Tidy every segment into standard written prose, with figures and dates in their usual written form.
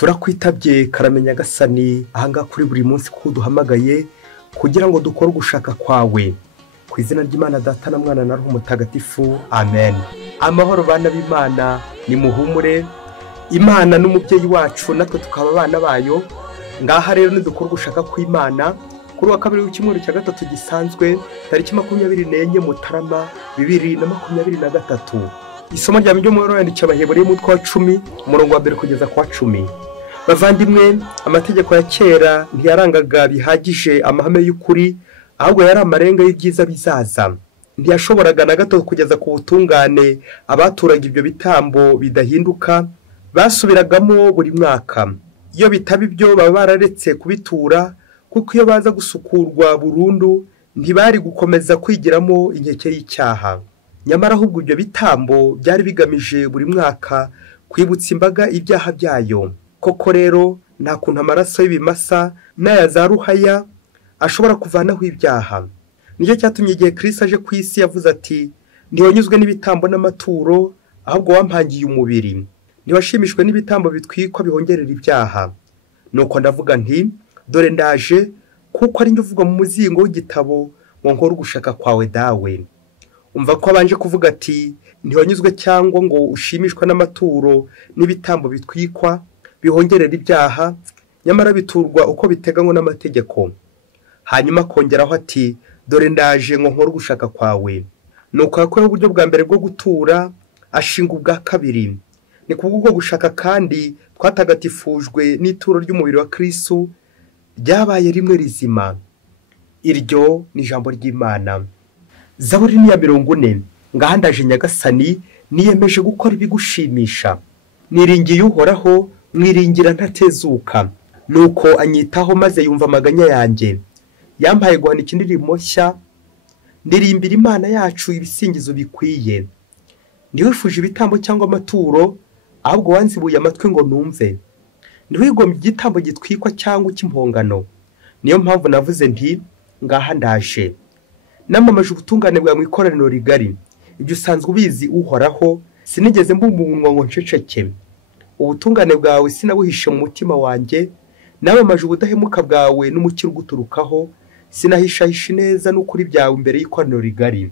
turakwitabye karamenya gasani ahangaha kuri buri munsi ko duhamagaye kugira ngo dukore ugushaka kwawe ku izina ry'Imana Data na Mwana na Roho Mutagatifu amen. Amahoro bana b'Imana ni muhumure, Imana n'umubyeyi wacu natwe tukaba abana bayo. Ngaha rero nidukora ugushaka kw'Imana kuri wa kabiri w'icyumweru cya gatatu gisanzwe tariki 24 Mutarama 2023. Isomo rya mbere mu rwandiko cy'Abaheburayo umutwe wa 10 umurongo wa 1 kugeza kwa 10. Bavandimwe, amategeko ya kera ntiyarangaga bihagije amahame y'ukuri, ahubwo yari amarenga y'ibyiza bizaza. Ntiyashoboraga na gato kugeza ku butungane abaturaga ibyo bitambo bidahinduka basubiragamo buri mwaka. Iyo bitaba ibyo baba bararetse kubitura, kuko iyo baza gusukurwa burundu ntibari gukomeza kwigiramo inkeke y'icyaha. Nyamara ahubwo ibyo bitambo byari bigamije buri mwaka kwibutsa imbaga ibyaha byayo. Koko rero nta kuntu amaraso y'ibimasa n'aya za ruhaya ashobora kuvanaho ibyaha. Nicyo cyatumye igihe Kristo aje ku isi yavuze ati, ntiwanyuzwe n'ibitambo n'amaturo, ahubwo wampangiye umubiri. Ntiwashimishwe n'ibitambo bitwikwa bihongerera ibyaha. Nuko ndavuga nti, dore ndaje, kuko ari njye uvuga mu muzingo w'igitabo ngo nkore ugushaka kwawe dawe. Umva ko abanje kuvuga ati, ntiwanyuzwe cyangwa ngo ushimishwe n'amaturo n'ibitambo bitwikwa bihongerera ibyaha, nyamara biturwa uko biteganywa n'amategeko. Hanyuma kongeraho ati, dore ndaje ngo nkore ugushaka kwawe. Nuko yakorewe uburyo bwa mbere bwo gutura, ashinga ubwa kabiri. Ni kubwo gushaka kandi twatagatifujwe n'ituro ry'umubiri wa Kristo ryabaye rimwe rizima. Iryo ni ijambo ry'Imana. Zaburi ni ya 40. Ngaha ndaje nyagasani, niyemeje gukora ibigushimisha. Niringiye Uhoraho, mwiringira ntatezuka. Nuko anyitaho maze yumva amaganya yanjye. Yampaye guhanika indirimbo nshya, ndirimbira Imana yacu ibisingizo bikwiye. Ntiwifuje ibitambo cyangwa amaturo, ahubwo wanzibuye amatwi ngo numve. Ntiwigomye igitambo gitwikwa cyangwa cy'impongano. Niyo mpamvu navuze nti, ngaha ndaje. Namamaje ubutungane bwa mu ikoraniro rigari. Ibyo usanzwe ubizi Uhoraho, sinigeze mbumba umunwa ngo nceceke. Ubutungane bwawe sinabuhishe mu mutima wanjye, namamaje ubudahemuka bwawe n'umukiro uguturukaho, sinahishahisha neza n'ukuri byawe imbere y'ikoraniro rigari.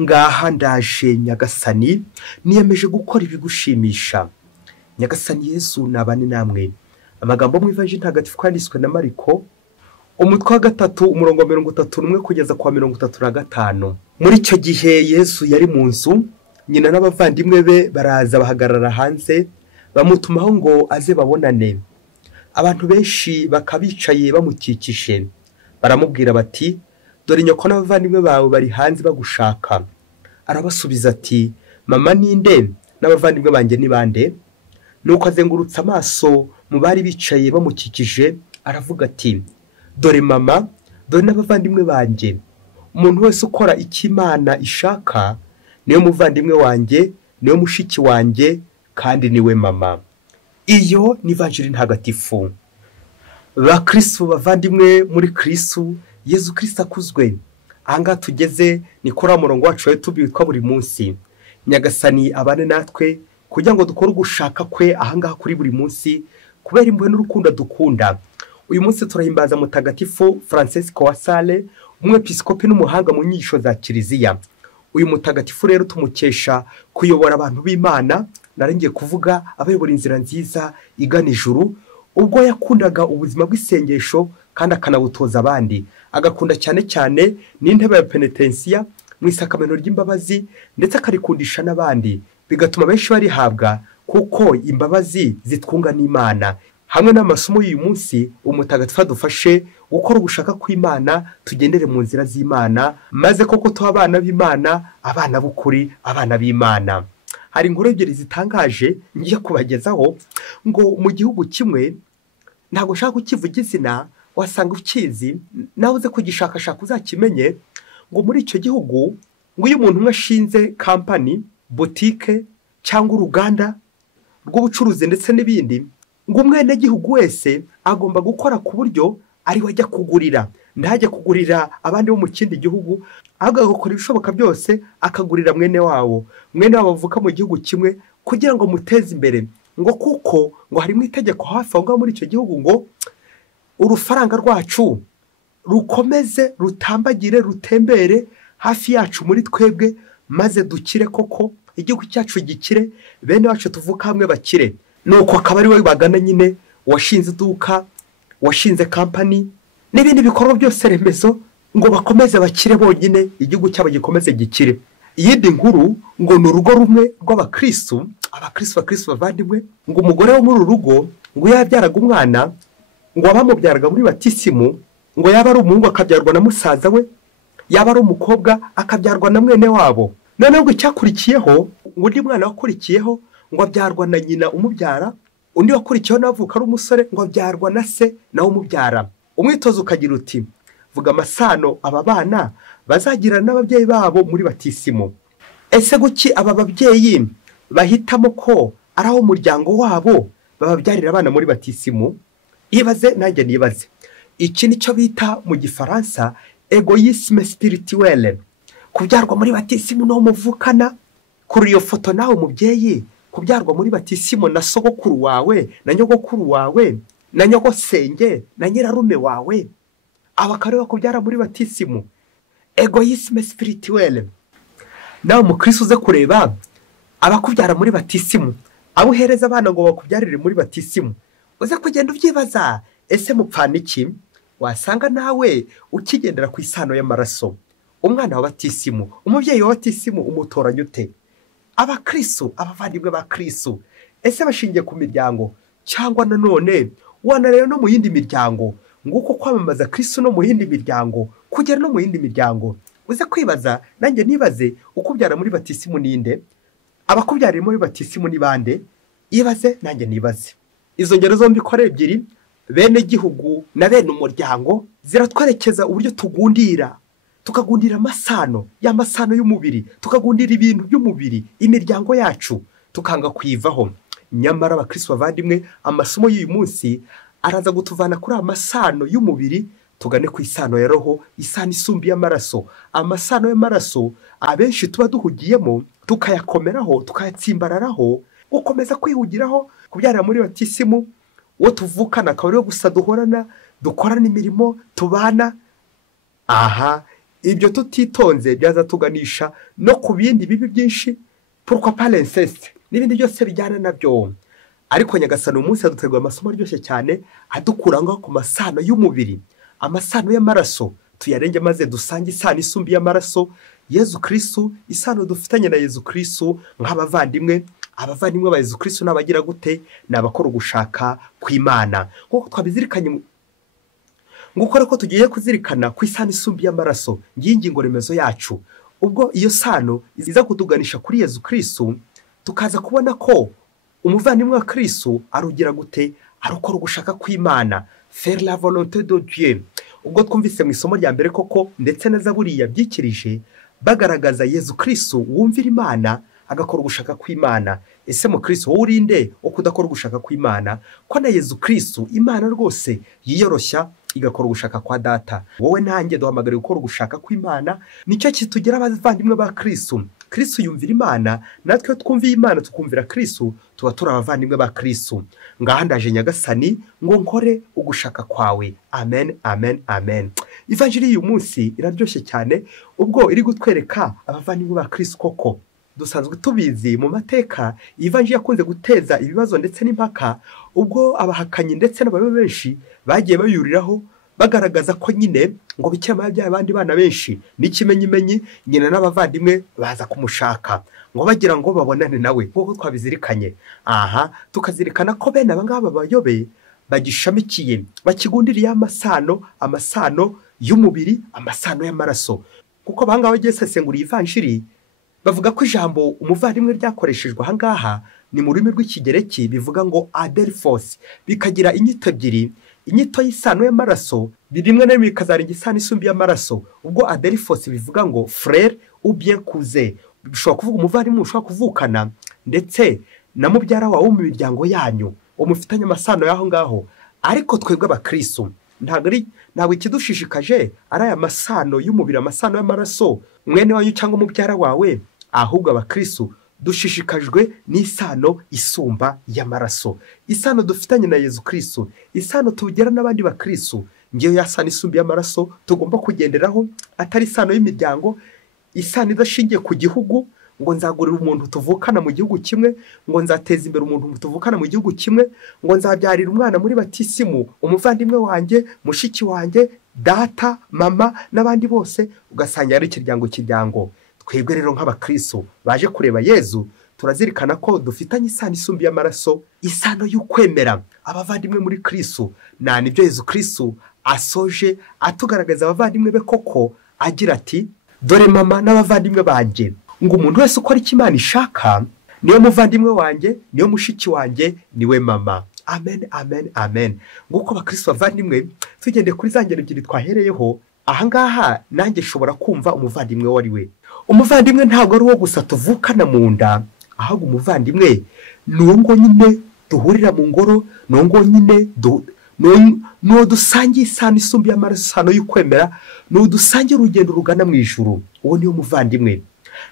Ngaha ndaje nyagasani, niyemeje gukora ibigushimisha. Nyagasani Yesu nabane namwe. Amagambo mu Ivanjili ntagatifu kwanditswe na Mariko umutwe wa 3 umurongo wa 31 kugeza kwa 35. Muri icyo gihe Yesu yari mu nzu, nyina n'abavandimwe be baraza bahagarara hanze, bamutumaho ngo aze babonane. Abantu benshi bakabicaye bamukikije. Baramubwira bati, dore nyoko n'abavandimwe bawe bari hanze bagushaka. Arabasubiza ati, mama ninde n'abavandimwe banjye ni bande? Nuko azengurutsa amaso mu bari bicaye bamukikije, aravuga ati, dore mama, dore n'abavandimwe banjye. Umuntu wese ukora icyo Imana ishaka niwe muvandimwe wanjye, niwe mushiki wanjye, kandi niwe mama. Iyo ni Ivanjili ntagatifu. Ba Kristo bavandimwe muri Kristo, Yesu Kristo akuzwe. Ahangaha tugeze ni kuri umurongo wacu wa tubitwa buri munsi. Nyagasani abane natwe kugira ngo dukore ugushaka kwe ahangaha kuri buri munsi, kubera impuhwe n'urukundo dukunda. Uyu munsi turahimbaza mutagatifu Francesco wa Sale, umwepiskopi n'umuhanga mu nyigisho za Kiliziya. Uyu mutagatifu rero tumukesha kuyobora abantu b'Imana, naringiye kuvuga abayobora inzira nziza igana ijuru, ubwo yakundaga ubuzima bw'isengesho kandi akanabutoza abandi. Agakunda cyane cyane n'intebe ya penitensiya mu isakamento ry'imbabazi, ndetse akarikundisha n'abandi, bigatuma benshi barihabwa kuko imbabazi zitwunga n'Imana. Hamwe n'amasomo y'uyu munsi, umutagatifu adufashe gukora ugushaka kw'Imana, tugendere mu nzira z'Imana, maze koko tuba abana b'Imana, abana b'ukuri, abana b'Imana. Hari inkuru ebyiri zitangaje ngiye kubagezaho, ngo mu gihugu kimwe, ntabwo ushaka kukivuga izina, wasanga ukizi, nawe uze kugishakashaka uzakimenye, ngo muri icyo gihugu, ngo iyo umuntu umwe ashinze kampani, botike cyangwa uruganda rw'ubucuruzi ndetse n'ibindi, ngo umwenegihugu wese agomba gukora ku buryo ari we ajya kugurira. Ntajya kugurira abandi bo mu kindi gihugu, ahubwo agakora ibishoboka byose akagurira mwene wabo bavuka mu gihugu kimwe, kugira ngo muteze imbere, ngo kuko ngo harimo itegeko hafi aho ngaho muri icyo gihugu ngo urufaranga rwacu rukomeze rutambagire rutembere hafi yacu muri twebwe maze dukire koko igihugu cyacu gikire bene wacu tuvuka hamwe bakire. Nuko akaba ari we bagana nyine washinze iduka washinze kampani n'ibindi bikorwa byose remezo ngo bakomeze bakire bonyine igihugu cyabo gikomeze gikire. Iyindi nkuru ngo ni urugo rumwe rw'abakristo bavandimwe ngo umugore wo muri uru rugo ngo yabyaraga umwana ngo abamubyaraga muri batisimu ngo yaba ari umuhungu akabyarwa na musaza we yaba ari umukobwa akabyarwa na mwene wabo. Noneho ngo icyakurikiyeho undi mwana wakurikiyeho ngo abyarwa na nyina umubyara, undi wakurikiyeho navuka ari umusore ngo abyarwa na se nawe umubyara. Umwitozo ukagira uti vuga amasano aba bana bazagirana n'ababyeyi babo muri batisimu. Ese guki aba babyeyi bahitamo ko ari aho umuryango wabo bababyarira abana muri batisimu? Ibaze nanjye nibaze. Iki nicyo bita mu gifaransa egoisme spirituelle, kubyarwa muri batisimu no muvukana. Kuri iyo foto nawe mubyeyi kubyarwa muri batisimu na sogokuru wawe na nyogokuru wawe na nyogosenge na nyirarume wawe abakareba kubyara muri batisimu. Egoisme spirituelle. Nawe mukristo uze kureba abakubyara muri batisimu abo uhereza abana ngo bakubyarire muri batisimu, uze kugenda ubyibaza ese mupfana iki? Wasanga nawe ukigendera ku isano y'amaraso. Umwana wa batisimu, umubyeyi wa batisimu umutoranya ute? Abakristo, abavandimwe ba Kristo ese bashingiye ku miryango cyangwa nanone wanareba no mu yindi miryango? Nguko kwamamaza Kristo no mu yindi miryango, kugera no mu yindi miryango. Uze kwibaza nanjye nibaze ukubyara muri batisimu ninde, abakubyarira muri batisimu ni bande? Ibaze nanjye nibaze. Izo ngero zombi ko ari ebyiri, bene gihugu na bene umuryango, ziratwerekeza uburyo tukagundira amasano y'amasano y'umubiri, tukagundira ibintu by'umubiri imiryango yacu tukanga kwivaho. Nyamara abakristo bavandimwe amasomo y'uyu munsi araza gutuvana kuri amasano y'umubiri tugane ku isano ya roho, isano isumbiye amaraso. Amasano y'amaraso abenshi tuba duhugiyemo tukayakomeraho tukayatsimbararaho, gukomeza kwihugiraho kubyarira muri batisimu uwo tuvukana akaba ariwe gusa duhorana dukorana imirimo tubana. Aha ibyo tutitonze byaza tuganisha no ku bindi bibi byinshi, pourquoi pas l'inceste n'ibindi byose bijyana nabyo. Ariko nyagasani umunsi adutegura amasomo aryoshye cyane adukuranga ku masano y'umubiri, amasano y'amaraso tuyarenge maze dusange isano isumbiye amaraso Yezu Kristo, isano dufitanye na Yezu Kristo nk'abavandimwe. Abavandimwe ba Yezu Kristo n'abagira gute? N'abakora ugushaka kw'Imana. Kuko twabizirikanye ngukora ko tugiye kuzirikana ku isano isumbiye amaraso y'ingingo remezo yacu. Ubwo iyo sano iza kutuganisha kuri Yezu Kristo, tukaza kubona ko umuvandimwe wa Kristo arugira gute? Arukora ugushaka kw'Imana, faire la volonté de Dieu. Ubwo twumvise mu isomo rya mbere koko ndetse na Zaburi yabyikirije bagaragaza Yezu Kristo wumvira Imana agakora ugushaka kw'Imana. Ese mu Kristo wowe urinde wo kudakora ugushaka kw'Imana? Ko na Yezu Kristo Imana rwose yiyoroshya igakora ugushaka kwa data. Wowe nanjye duhamagariye gukora ugushaka kw'Imana. Nicyo kitugira abavandimwe ba Kristo. Kristo yumvira Imana, natwe twumviye Imana tukumvira Kristo, tuba turi abavandimwe ba Kristo. Ngaha ndaje nyagasani ngo nkore ugushaka kwawe. Amen, amen, amen. Ivanjiri y'uyu munsi iraryoshye cyane ubwo iri gutwereka abavandimwe ba Kristo koko. Dusanzwe tubizi mu mateka ivanjiri yakunze guteza ibibazo ndetse n'impaka, ubwo abahakanyi ndetse n'ababe benshi bagiye bayuriraho bagaragaza ko nyine ngo bikema by'abandi bana benshi n'ikimenyimenyi nyina n'abavandimwe baza kumushaka ngo bagira ngo babonane nawe. Kuko twabizirikanye aha tukazirikana ko bene abangaba bayobe bagishamikiye bakigundiriye amasano y'umubiri, amasano y'amaraso. Kuko abangaba bagiye sesengura ivanjiri bavuga ko ijambo umuvandimwe ryakoreshejwe ahangaha ni mu rurimi rw'ikigereki bivuga ngo adelphos, bikagira inyito ebyiri. Inyito y'isano y'amaraso rimwe na rimwe ikazarenga isano isumbiye amaraso. Ubwo adelphos bivuga ngo frère ou bien cousin, bishobora kuvuga umuvandimwe ushobora kuvukana ndetse na mubyara wawe mu miryango yanyu umufitanye amasano y'aho ngaho. Ariko twebwe abakristo ntabwo ikidushishikaje ari aya masano y'umubiri, amasano y'amaraso mwene wanyu cyangwa mubyara wawe. Ahubwo abakristo dushishikajwe n'isano isumba y'amaraso, isano dufitanye na Yezu Kristo, isano tugira n'abandi bakristo. Ngiyo yasana isumba y'amaraso tugomba kugenderaho, atari isano y'imiryango, isano idashingiye ku gihugu ngo nzagurira umuntu tuvukana mu gihugu kimwe, ngo nzateza imbere umuntu tuvukana mu gihugu kimwe, ngo nzabyarira umwana muri batisimu umuvandimwe wanjye, mushiki wanjye, data, mama n'abandi bose, ugasanga ari kiryango. Twebwe rero nk'abakristo baje kureba Yezu, turazirikana ko dufitanye isano isumba y'amaraso, isano y'ukwemera abavandimwe muri Kristo. Nibyo Yezu Kristo asoje atugaragaza abavandimwe be koko, agira ati dore mama n'abavandimwe banjye, ngo umuntu wese ukora icyo Imana ishaka niyo muvandimwe wanjye, niyo mushiki wanjye, niwe mama. Amen, amen, amen. Nguko abakristo bavandimwe, tugende kuri za ngero ebyiri twahereyeho. Ahangaha nanjye nshobora kumva umuvandimwe wari we. Umuvandimwe ntabwo ari uwo gusa tuvukana mu nda, ahubwo umuvandimwe ni uwo ngo nyine duhurira mu ngoro, ni uwo ngo nyine n'uwo dusangiye isano isumba y'amaraso, isano y'ukwemera, n'uwo dusangiye urugendo rugana mu ijuru. Uwo niyo muvandimwe.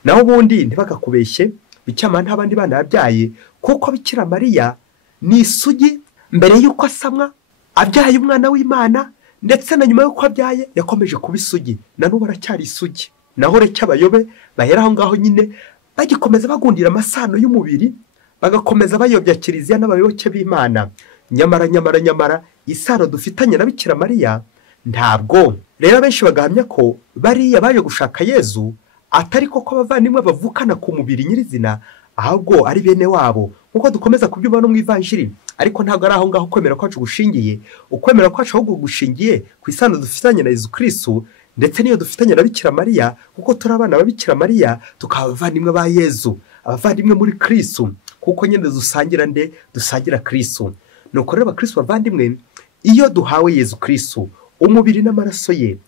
Naho ubundi ntibagakubeshye, bicyamana ntabandi bana yabyaye, kuko Bikira Mariya ni isugi mbere y'uko asamwa, abyaye umwana w'Imana, ndetse na nyuma y'uko abyaye yakomeje kuba isugi, na n'ubu aracyari isugi. Naho reka abayobe bahera aho ngaho nyine bagikomeza bagundira amasano y'umubiri, bagakomeza bayobya kiliziya n'abayoboke b'Imana. Nyamara isano dufitanye na Bikira Mariya ntabwo. Rero benshi bagahamya ko bariya baje gushaka Yezu atari koko abavandimwe bavukana ku mubiri nyirizina, ahubwo ari bene wabo, nkuko dukomeza kubyumva no mu Ivanjiri. Ariko ntabwo ari aho ngaho kwemera kwacu gushingiye. Ukwemera kwacu ahubwo gushingiye ku isano dufitanye na Yezu Kristo, ndetse niyo dufitanye na Bikira Mariya, kuko turi abana ba Bikira Mariya, tukaba abavandimwe ba Yezu, abavandimwe muri Kristo, kuko nyine dusangira Kristo. Nuko rero abakristo bavandimwe, iyo duhawe Yezu Kristo umubiri n'amaraso ye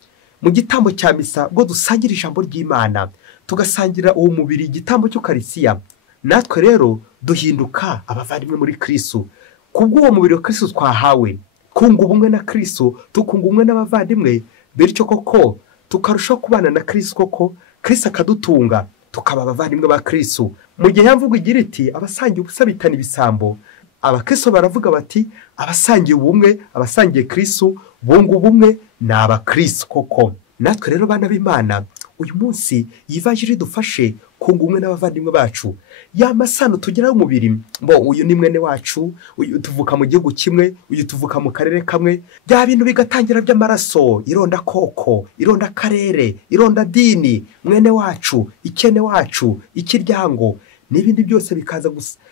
mu gitambo cya misa, ngo dusangira ijambo ry'Imana, tugasangira uwo mubiri igitambo cy'Ukarisiya, natwe rero duhinduka abavandimwe muri Kristo. Kubw'uwo mubiri wa Kristo twahawe, kunga ubumwe na Kristo, tukunga ubumwe n'abavandimwe, bityo koko tukarushaho kubana na Kristo, koko Kristo akadutunga, tukaba abavandimwe ba Kristo. Mu gihe yamvuga igira iti abasangiye ubusa bitana ibisambo, abakristo baravuga bati abasangiye ubumwe, abasangiye Kristo bunga ubumwe ni abakristo koko. Natwe rero bana b'Imana, uyu munsi Ivanjiri dufashe kunga ubumwe n'abavandimwe bacu. Ya masano tugira umubiri, uyu ni mwene wacu, uyu tuvuka mu gihugu kimwe, uyu tuvuka mu karere kamwe, bya bintu bigatangira by'amaraso, ironda koko, ironda karere, ironda dini, mwene wacu, ikene wacu, ikiryango, n'ibindi byose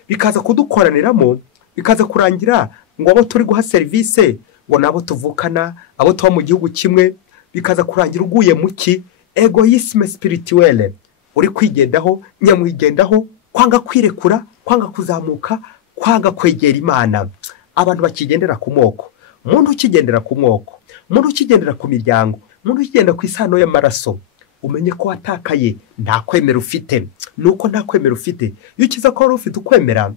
bikaza kudukoraniramo, bikaza kurangira ngo abo turi guha serivisi ngo nabo tuvukana, abo tuba mu gihugu kimwe, bikaza kurangira uguye muki egoisme spirituelle, uri kwigendaho, nyamwigendaho, kwanga kwirekura, kwanga kuzamuka, kwanga kwegera Imana. Abantu bakigendera ku moko, umuntu ukigendera ku mwoko, umuntu ukigendera ku miryango, umuntu ukigendera ku isano y'amaraso, umenye ko watakaye, nta kwemera ufite. Nuko nta kwemera ufite. Iyo ukiza ko wari ufite ukwemera,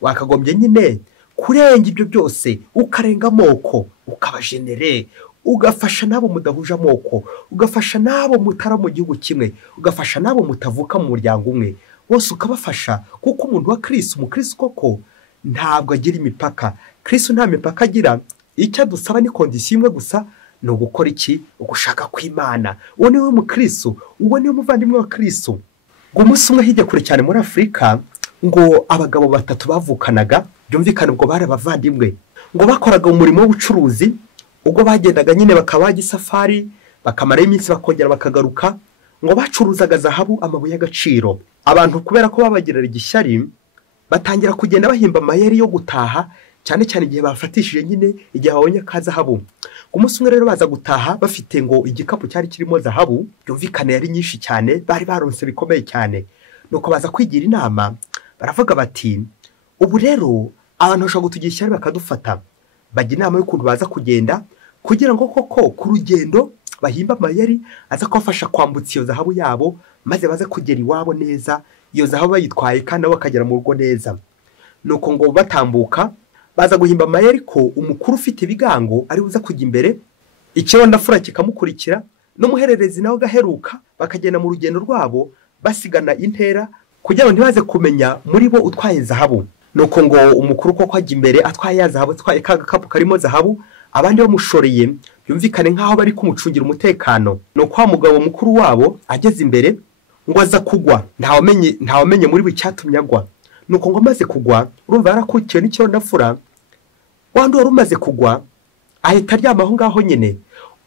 wakagombye nyine kurenga ibyo byose, ukarenga amoko, ukaba genere, ugafasha nabo mudahuje amoko, ugafasha nabo mutara mu gihugu kimwe, ugafasha nabo mutavuka mu muryango umwe, wose ukabafasha. Kuko umuntu wa Kristo, umukristo koko ntabwo agira imipaka. Kristo nta mipaka agira. Icyo adusaba ni kondisiyo imwe gusa, ni ugukora iki? Ugushaka kw'Imana. Uwo niwe mukristo, uwo niwe muvandimwe wa Kristo. Ngo umunsi umwe hirya kure cyane muri Afurika, ngo abagabo batatu bavukanaga, byumvikana ubwo bari abavandimwe, ngo bakoraga umurimo w'ubucuruzi. Ubwo bagendaga nyine bakaba gisafari, bakamara iminsi bakongera bakagaruka, ngo bacuruzaga zahabu, amabuye y'agaciro. Abantu kubera ko babagirira igishyari, batangira kugenda bahimba amayeri yo gutaha, cyane cyane igihe bafatishije nyine, igihe babonye ka zahabu. Umunsi umwe rero baza gutaha bafite ngo igikapu cyari kirimo zahabu, byumvikana yari nyinshi cyane, bari baronse bikomeye cyane. Nuko baza kwigira inama, baravuga bati ubu rero abantu bashobora kutugira ishyari bakadufata. Bajya inama y'ukuntu baza kugenda, kugira ngo koko ku rugendo bahimba amayeri aza kubafasha kwambutsa iyo zahabu yabo, maze baze kugera iwabo neza, iyo zahabu bayitwaye kandi nabo bakagera mu rugo neza. Nuko ngo batambuka, baza guhimba amayeri ko umukuru ufite ibigango ari buza kujya imbere, ikirondafura kikamukurikira, n'umuhererezi nawe gaheruka, bakagenda mu rugendo rwabo basigana intera, kugira ngo ntibaze kumenya muri bo utwaye zahabu. Nuko ngo umukuru ko ajya imbere atwaye ya zahabu, atwaye ka gakapu karimo zahabu, abandi bamushoreye byumvikane nk'aho bari kumucungira umutekano. Nuko wa mugabo mukuru wabo ageze imbere ngo aza kugwa, ntawamenye muri bo icyatumye agwa. Nuko ngo amaze kugwa, urumva yarakurikiwe n'ikirondafura, wandi wari umaze kugwa ahita aryama aho ngaho nyine.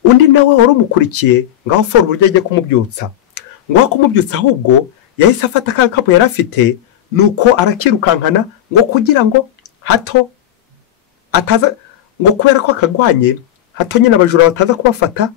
Undi nawe wari umukurikiye ngaho fora uburyo agiye kumubyutsa, ngo kumubyutsa ahubwo yahise afata ka gakapu yari afite, nuko arakirukankana ngo kugira ngo hato ataza, ngo kubera ko akagwanye hato nyine abajura bataza kubafata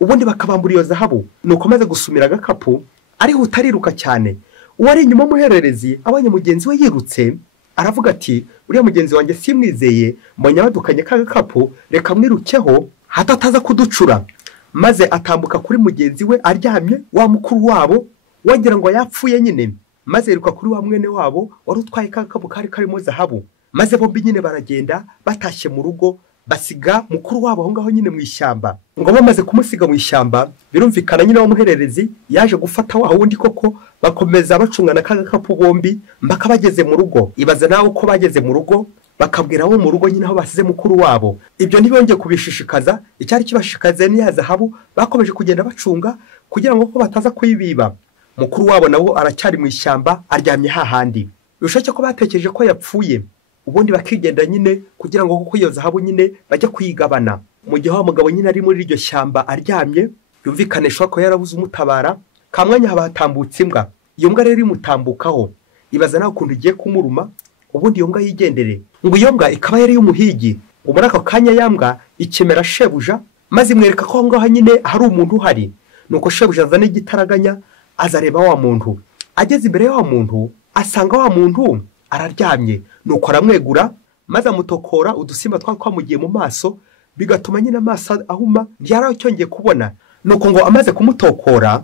ubundi bakabambura iyo zahabu. Nuko amaze gusumira agakapu arihuta ariruka cyane. Uwari inyuma muhererezi abonye mugenzi we yirutse, aravuga ati uriya mugenzi wanjye simwizeye, mbonye abadukanye ka gakapu, reka mwirukeho hato ataza kuducura. Maze atambuka kuri mugenzi we aryamye, wa mukuru wabo wagira ngo yapfuye nyine. Maze yiruka kuri wa mwene wabo wari utwaye ka gakapu kari karimo zahabu. Maze bombi nyine baragenda batashye mu rugo, basiga mukuru wabo aho ngaho nyine mu ishyamba. Ngo bamaze kumusiga mu ishyamba, birumvikana nyine w'umuhererezi yaje gufata wa wundi koko, bakomeza bacungana ka gakapu bombi mpaka bageze mu rugo. Ibaze nawe uko bageze mu rugo, bakabwira abo mu rugo nyine aho basize mukuru wabo. Ibyo ntibongeye kubishishikaza, icyari kibashikaze ni ya zahabu bakomeje kugenda bacunga kugira ngo ko bataza kuyibiba. Mukuru wabo nabo aracyari mu ishyamba aryamye hahandi. Bishoboke ko batekereje ko yapfuye, ubundi bakigenda nyine kugira ngo kuko iyo zahabu nyine bajya kuyigabana. Mu gihe wa mugabo nyine ari muri iryo shyamba aryamye, yumvikanisha ko yarabuze umutabara, kamwanya haba hatambutse imbwa. Iyo mbwa rero imutambukaho, ibaza nawe ukuntu igiye kumuruma, ubundi iyo mbwa yigendere. Ngo iyo mbwa ikaba yari y'umuhigi. Ngo muri ako kanya ya mbwa ikemera shebuja, maze imwereka ko aho ngaho nyine hari umuntu uhari. Nuko shebuja azana igitaraganya, aza areba wa muntu. Ageze imbere ya wa muntu, asanga wa muntu araryamye. Nuko aramwegura, maze amutokora udusimba twamugiye mu maso, bigatuma nyine amaso ahuma, ntiyari cyongeye kubona. Nuko ngo amaze kumutokora,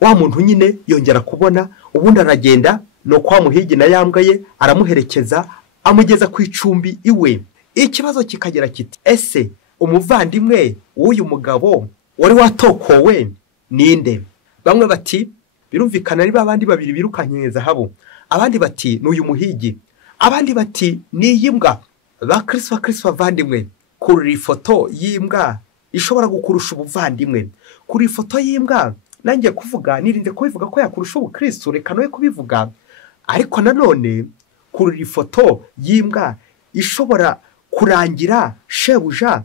wa muntu nyine yongera kubona, ubundi aragenda. Nuko wa muhigi na yambwa ye aramuherekeza, amugeza ku icumbi iwe. Ikibazo kikagera kiti, ese umuvandimwe w'uyu mugabo wari watokowe ninde? Bamwe bati birumvikana ari babandi babiri birukanye zahabu, abandi bati n'uyu muhigi, abandi bati ni imbwa. Ba Kristo bavandimwe, kuri ifoto y'imbwa ishobora gukurusha ubuvandimwe. Kuri ifoto y'imbwa nangiye kuvuga nirinze kubivuga ko yakurusha ubukristo, reka noye kubivuga. Ariko nanone kuri ifoto y'imbwa ishobora kurangira shebuja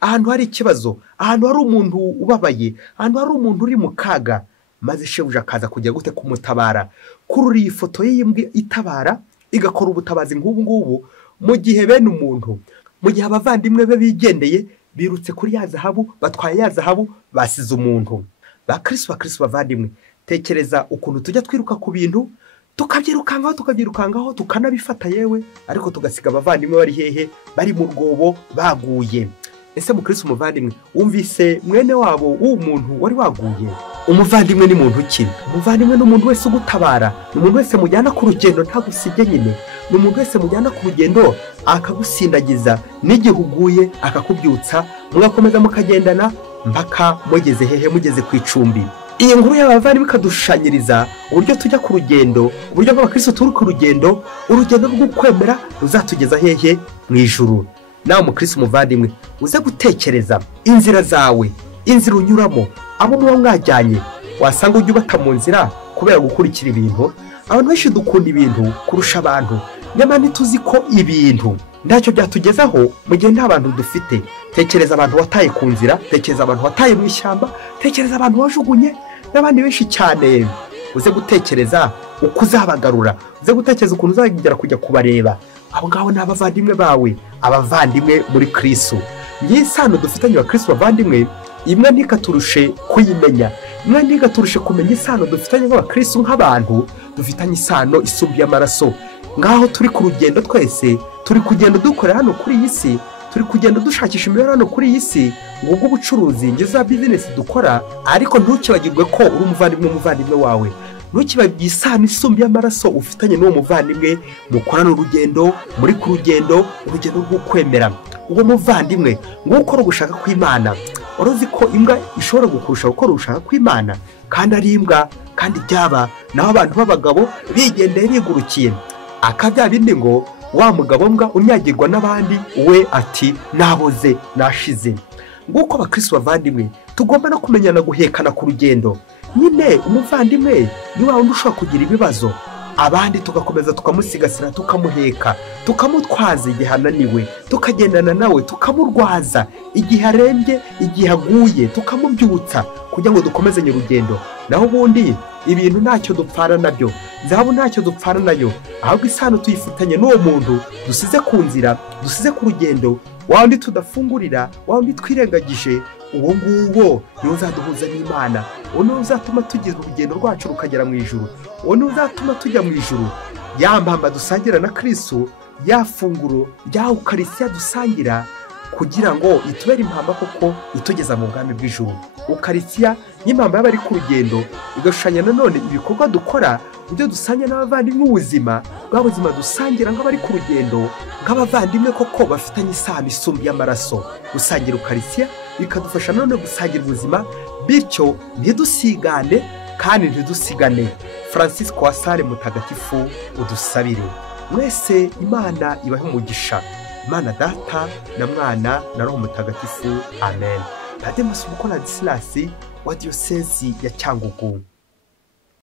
ahantu hari ikibazo, ahantu hari umuntu ubabaye, ahantu hari umuntu uri mu kaga, maze shebuja akaza kujya gute kumutabara. Kuri iyi foto y'imbwa itabara igakora ubutabazi nk'ubu ngubu, mu gihe bene umuntu, mu gihe abavandimwe be bigendeye birutse kuri ya zahabu, batwaye ya zahabu, basize umuntu. Ba Kristo bavandimwe, tekereza ukuntu tujya twiruka ku bintu tukabyirukangaho tukanabifata yewe, ariko tugasiga abavandimwe bari hehe? Bari mu rwobo baguye. Ese mu Kristo umuvandimwe wumvise mwene wabo w'umuntu wari waguye? Umuvandimwe ni muntu ki? Umuvandimwe ni umuntu wese ugutabara, ni umuntu wese mujyana ku rugendo ntagusibye nyine, ni umuntu wese mujyana ku rugendo akagusindagiza, n'igihe uguye akakubyutsa, mugakomeza mukagendana mpaka mugeze hehe? Mugeze ku icumbi. Iyi nkuru y'abavandimwe ikadushushanyiriza uburyo tujya ku rugendo, uburyo bw'abakristo turi ku rugendo, urugendo rwo kwemera ruzatugeza hehe? Mu ijuru. Nawe mu Kristo umuvandimwe uze gutekereza inzira zawe, inzira unyuramo, abo muba mwajyanye, wasanga ujya ubata mu nzira kubera gukurikira ibintu. Abantu benshi dukunda ibintu kurusha abantu, nyamara ntituzi ko ibintu ntacyo byatugezaho mu gihe nta bantu dufite. Tekereza abantu wataye ku nzira, tekereza abantu wataye mu ishyamba, tekereza abantu wajugunye, n'abandi benshi cyane. Uze gutekereza uko uzabagarura, uze gutekereza ukuntu uzagera kujya kubareba. Abo ngabo ni abavandimwe bawe, abavandimwe muri Kristo. Ngiye isano dufitanye wa Kristo bavandimwe, imwe ntikaturushe kuyimenya, imwe ntikaturushe kumenya isano dufitanye nk'abakristo, nk'abantu dufitanye isano isumbuye amaraso. Ngaho turi ku rugendo twese, turi kugenda dukorera hano kuri iyi si, turi kugenda dushakisha imibereho hano kuri iyi si, ubwo ubucuruzi ngiye za business dukora. Ariko ntukibagirwe ko uri umuvandimwe wawe, ntukibagirwe isano isumbuye amaraso ufitanye n'uwo muvandimwe, mukorana urugendo, muri ku rugendo, urugendo rwo kwemera. Uwo muvandimwe ngo ukora ugushaka kw'Imana. Waruzi ko imbwa ishobora gukurusha gukora ugushaka kw'Imana? Kandi ari imbwa kandi byaba naho abantu b'abagabo bigendeye bigurukiye akabya bindi ngo wa mugabo mbwa unyagirwa n'abandi we ati naboze nashize. Nguko abakristo bavandimwe tugomba no kumenyana guhekana ku rugendo. Nyine umuvandimwe ni wa wundi ushobora kugira ibibazo abandi tugakomeza tukamusigasira tukamuheka tukamutwaza igihe ananiwe tukagendana nawe tukamurwaza igihe arembye igihe aguye tukamubyutsa kugira ngo dukomezanye urugendo. Naho ubundi ibintu ntacyo dupfana nabyo, zahabu ntacyo dupfana nayo, ahubwo isano tuyifitanye n'uwo muntu dusize ku nzira dusize ku rugendo, wa wundi tudafungurira, wa wundi twirengagije, uwo nguwo niwe uzaduhuza n'Imana, uwo niwe uzatuma tugira urugendo rwacu rukagera mu ijuru, uwo niwe uzatuma tujya mu ijuru. Ya mpamba dusangira na Kristo, ya funguro rya Ukarisiya dusangira kugira ngo itubere impamba koko itugeza mu bwami bw'ijuru. Ukarisiya n'impamba y'abari ku rugendo igashushanya nanone ibikorwa dukora ibyo dusanya n'abavandimwe ubuzima bwa buzima dusangira nk'abari ku rugendo nk'abavandimwe koko bafitanye isano isumbi y'amaraso. Gusangira Ukarisiya bikadufasha nanone gusangira ubuzima, bityo ntidusigane kandi ntidusigane. Francisco wa Sale mutagatifu udusabire. Mwese Imana ibahe umugisha. Imana Data na Mwana na Roho Mutagatifu. Amen. Padre Masumbuko Ladislas wa Diyosezi ya Cyangugu.